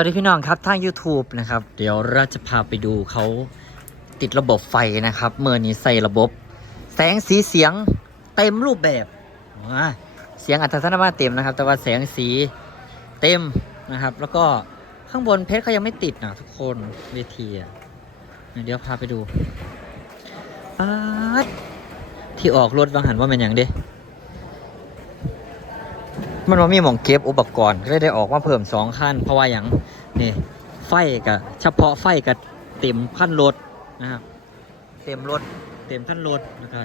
วัสดีพี่น้องครับทาง YouTube นะครับ เดี๋ยวเราจะพาไปดูเขาติดระบบไฟนะครับ เมื่อนี้ใส่ระบบ แสงสีเสียงเต็มรูปแบบ เสียงอัตรามาเต็มนะครับ แต่ว่าแสงสีเต็มนะครับ แล้วก็ข้างบนเพชรเขายังไม่ติดนะทุกคนเวทีอะเดี๋ยวพาไปดูที่ออกรถวังหันว่าเป็นอย่างเด้ มันว่ามีหมองเก็บอุปกรณ์ก็เลยได้ออกมาเพิ่มสองขั้นเพราะว่าอย่างนี่ไฟกับเฉพาะไฟกับเต็มขั้นรถนะครับเต็มรถเต็มขั้นรถแล้วก็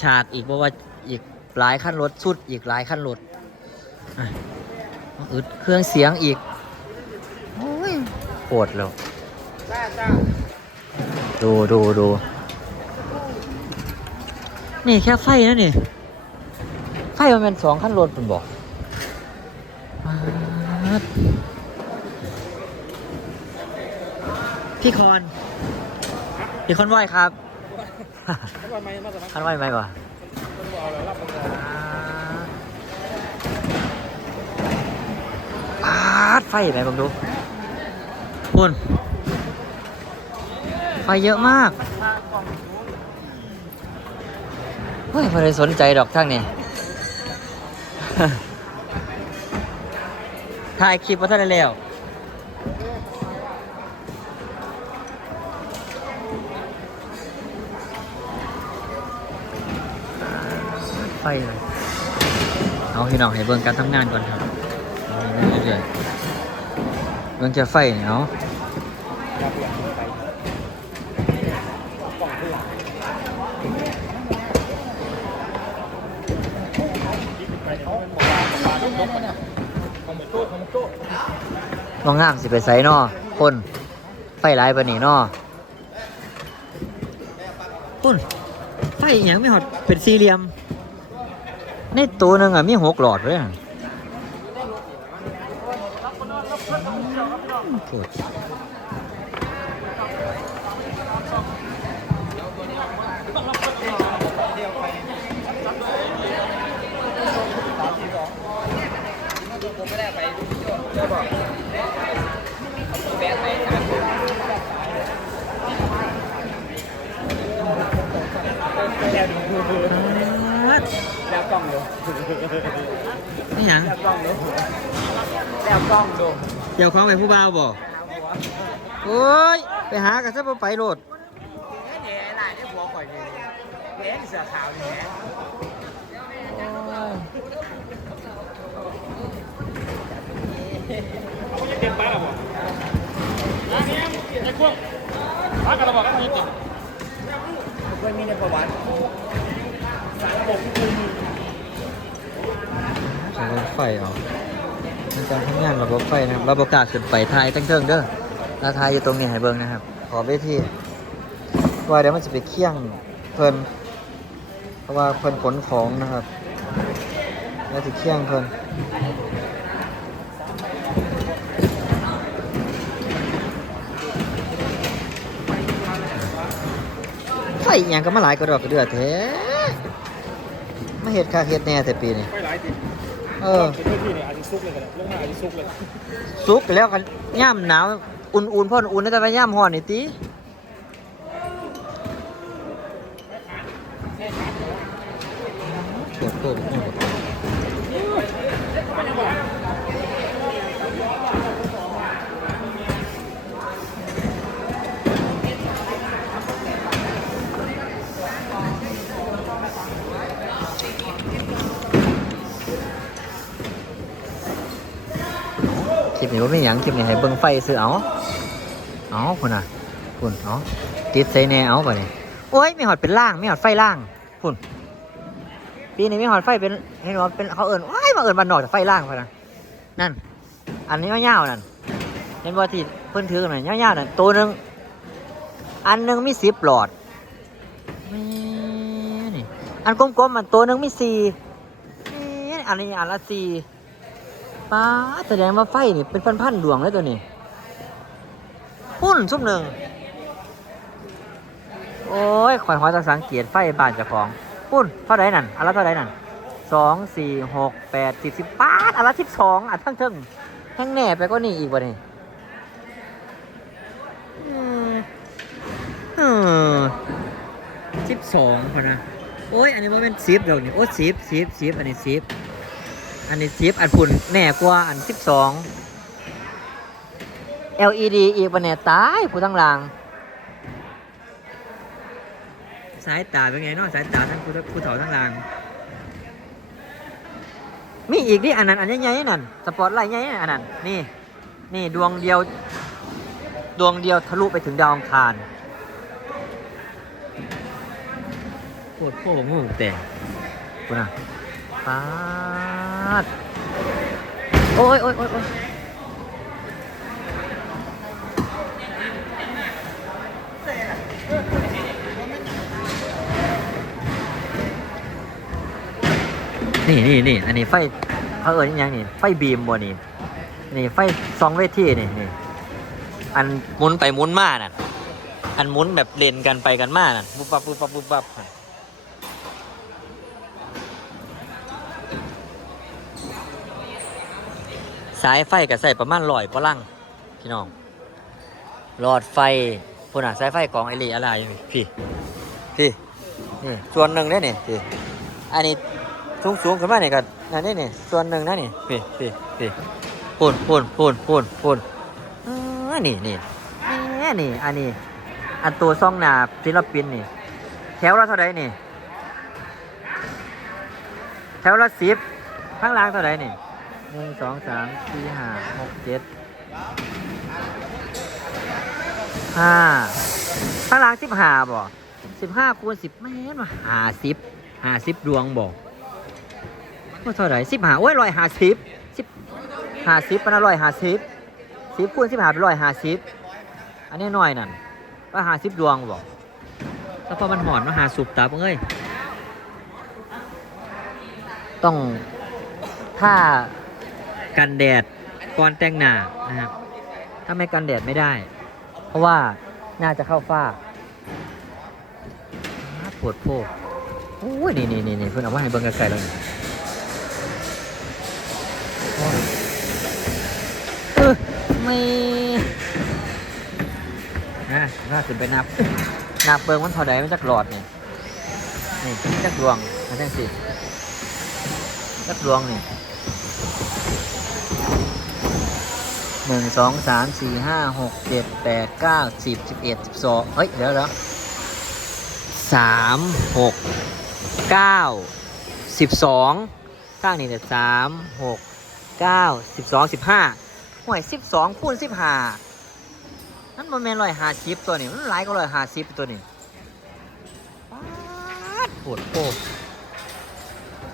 ชาร์จอีกเพราะว่าอีกหลายขั้นรถสุดอีกหลายขั้นรถอะอึดเครื่องเสียงอีกโอ้ยปวดแล้วดูดูดูนี่แค่ไฟนะนี่ ไฟมันเป็นสองขั้นรถคุณบอกป๊า ดพี่คอนพี่คอนไหวครับทำไมมาจากนั้นคอนไหวไหมวะต้องเอาอะไรรับมันเลยปาดไฟไหนผมดูคุณไฟเยอะมากเฮ้ยไม่ได้สนใจดอกทั้งนี้ ถ่ายคลิปว่าท่านได้แล้วไฟเลยเอาพี่น้องให้เบิ่งการทำงานก่อนครับเรื่อยๆเบิ่งจะไฟเนี่ยเอารับอย่างไปกล่องเพื่อนไปเขาเป็นหมอปลาต้องยกมันเนี่ย น้องงามสิไปใส่นอคนไฟหลายปานนี้นอปุ้นไฟอหย่างไม่หอดเป็นสี่เหลี่ยม ในตัวหนึงอะมีหกหลอดเลยอะอืมโคตรแล้วดู แล้วกล้องดูนี่หยังแล้วกล้องดูแล้วกล้องดูเดี๋ยวของไปผู้บ่าวบ่โอ้ย ไปหากันซะบ่ไปโลดเนี่ยนายได้หัวข่อยเลยแหวนเสือขาวนี่แหละเขาจะเต็มไปหรอวะอันนี้ไอ้ พวกรักกันหรอวะเขาจะเต็มเคยมีในประวัติสารระบบที่คยมีใช้รถไฟเอาในการทำงานระบบไฟนะครับระบบกล้าขึ้นไปทายตั้งเทิงเด้อราทายอยู่ตรงนี้ให้เบิ่งนะครับ ขอเวทีว่าเดี๋ยวมันจะไปเคี่ยงเพิ่นเพราะว่าเพิ่นขนของนะครับ แล้วจะเคี่ยงเพิ่น อหย่างก็มาหลายกระดอกกระเดือแท้มาเห็ดคาเห็ดแหน่แต่ปีนี้ไม่หลายติดเออเป็นด้วยที่เนี่ยอาจจะซุกเลยกันลงมาอาจจะซุกเลยสุกแล้วกันย่ำหนาวอุ่นๆพ่ออุ่นๆแต่ว่าย่ำห่อนนี่ติปวดตัวปวดคลิป นี้ว่าไม่หยังคลิปนี้ให้เบิ่งไฟซื้อเอาเอาคุณอะคุณเอาติดใส่แน่เอาไปนี่โอ้ยมีหอดเป็นล่างมีหอดไฟล่างคุณปีนี้มีหอดไฟเป็นเห็นว่าเป็นเขาเอิญว้ายมาเอิญบันนอกจากไฟล่างพะนะนั่น อันนี้ยาวๆนั่นเห็นว่าที่เพิ่นถือกันนั่นยาวๆนั่นตัวหนึ่งอันหนึ่งมีสิบหลอดม่นี่อันกลมๆมันตัวหนึ่งมีสี่มีอันนี้อันละสี่ ป้าแสดงว่าไฟนี่เป็นพันๆดวงเลยตัวนี้พุ่นซุปหนึ่ง โอ้ยข่อยหอยตาสังเกตไฟบ้านเจ้าของพุ่นเท่าไรนั่นอะไรเท่าไรนั่นสองสี่หกแปดสิบสิบป้าอันละสิบสองอะทั้งเทิงแห้งแหน่ไปก็นี่อีกวะนนี้สิบสองคนนะโอ้ย อันนี้ว่าเป็นซิฟเราเนี่ยโอ้ซิฟซิฟซิฟอันนี้ซิฟ อันนี้สิบอันพุ่นแน่กว่าอันสิบสอง LED อีกบันเนี่ยตายผู้ทั้งหลางสายตาเป็นไงเนาะสายตาทั้งผู้ผู้เฒ่าทั้งหลางมีอีกดิอันนั้นอันใหญ่ๆนั่นสปอตไลท์ใหญ่อันนั้นนี่นี่ดวงเดียว ดวงเดียวทะลุไปถึงดาวอังคารโคตรโค้งงูแต่กูน่ะ ปาด โอ้ยโอ้ยโอ้ยโอ้ยนี่นี่นี่อันนี้ไฟเขาเอ่ยยังนี่ ไฟบีมบ่นี่ นี่ไฟซองเวทีนี่นี่ อันหมุนไปหมุนมาน่ะ อันหมุนแบบเลนกันไปกันมาน่ะบุบบับบุบบับบุบบับน่ะ สายไฟกับใส่ประมาณลอยพลังพี่น้อง หลอดไฟพุ่นอะสายไฟกองไอรีอะไรพี่ พี่นี่ส่วนหนึ่งเนี่ยนี่พี่อันนี้สูงสูงขึ้นมาเนี่ยกันนั่นนี่นี่ส่วนหนึ่งนะนี่พี่พี่พี่พูนพูนพูนพูนพูนเออนี่นี่แนี่นี่อันนี้ อันตัวซ่องหนาศิลปินนี่ แถวละเท่าไรนี่ แถวละสิบข้างล่างเท่าไรนี่ หนึ่งสองสามสี่ห้าหกเจ็ดห้าข้างล่างสิบห้าบ่สิบห้าคูณสิบแม่นมาห้าสิบห้าสิบดวงบ่ว่าเท่าไหร่สิบห้าโอ้ยร้อยห้าสิบสิบห้าสิบปะนร้อยห้าสิบสิบคูณสิบหาเป็นร้อยห้าสิบอันนี้น้อยนั่นว่าหาสิบดวงบอกแล้วพอมันหอนมาหาสุบตับเอ้ยต้องถ้า กันแดดก่อนแต่งหน้านะครับ ถ้าไม่กันแดดไม่ได้ เพราะว่าน่าจะเข้าฝ้าปวดโพกโอ้ยนี่นี่นี่นี่เพิ่อนเอามาให้เบิ่งไกลๆแล้วนี่โอ้ยเออไม่นะน่าขึ้นไปนับ นับเบิงมันเท่าใดมันจักหลอดนี่นี่จักดวงมันจังสิจักดวงนี่ หนึ่งสองสามสี่ห้าหกเจ็ดแปดเก้าสิบสิบเอ็ดสิบสองเฮ้ย เดี๋ยวเดี๋ยวสามหกเก้าสิบสองข้างนี่เนี่ยสามหกเก้าสิบสองสิบห้าห่วยสิบสองคูณสิบห้านั่นมันเป็นร้อยห้าสิบตัวนี่มันหลายก็ร้อยห้าสิบตัวนี่ปวดโคตร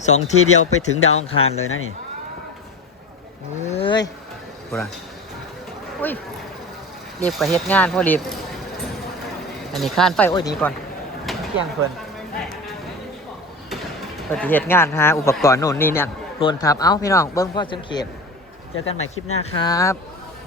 สองทีเดียวไปถึงดาวอังคารเลยนะนี่เฮ้ยปวดอะ อุ้ยรีบกับเฮ็ดงานพ่อรีบ อันนี้ข้านไฟโอ้ยนีก่อนเที่ยงเพิ่นปฏิเหตุงานหาอุปกรณ์โน่นนี่เนี่ยโดนทับ เอ้าพี่น้องเบิ้งพ่อจนเขียบ เจอกันใหม่คลิปหน้าครับ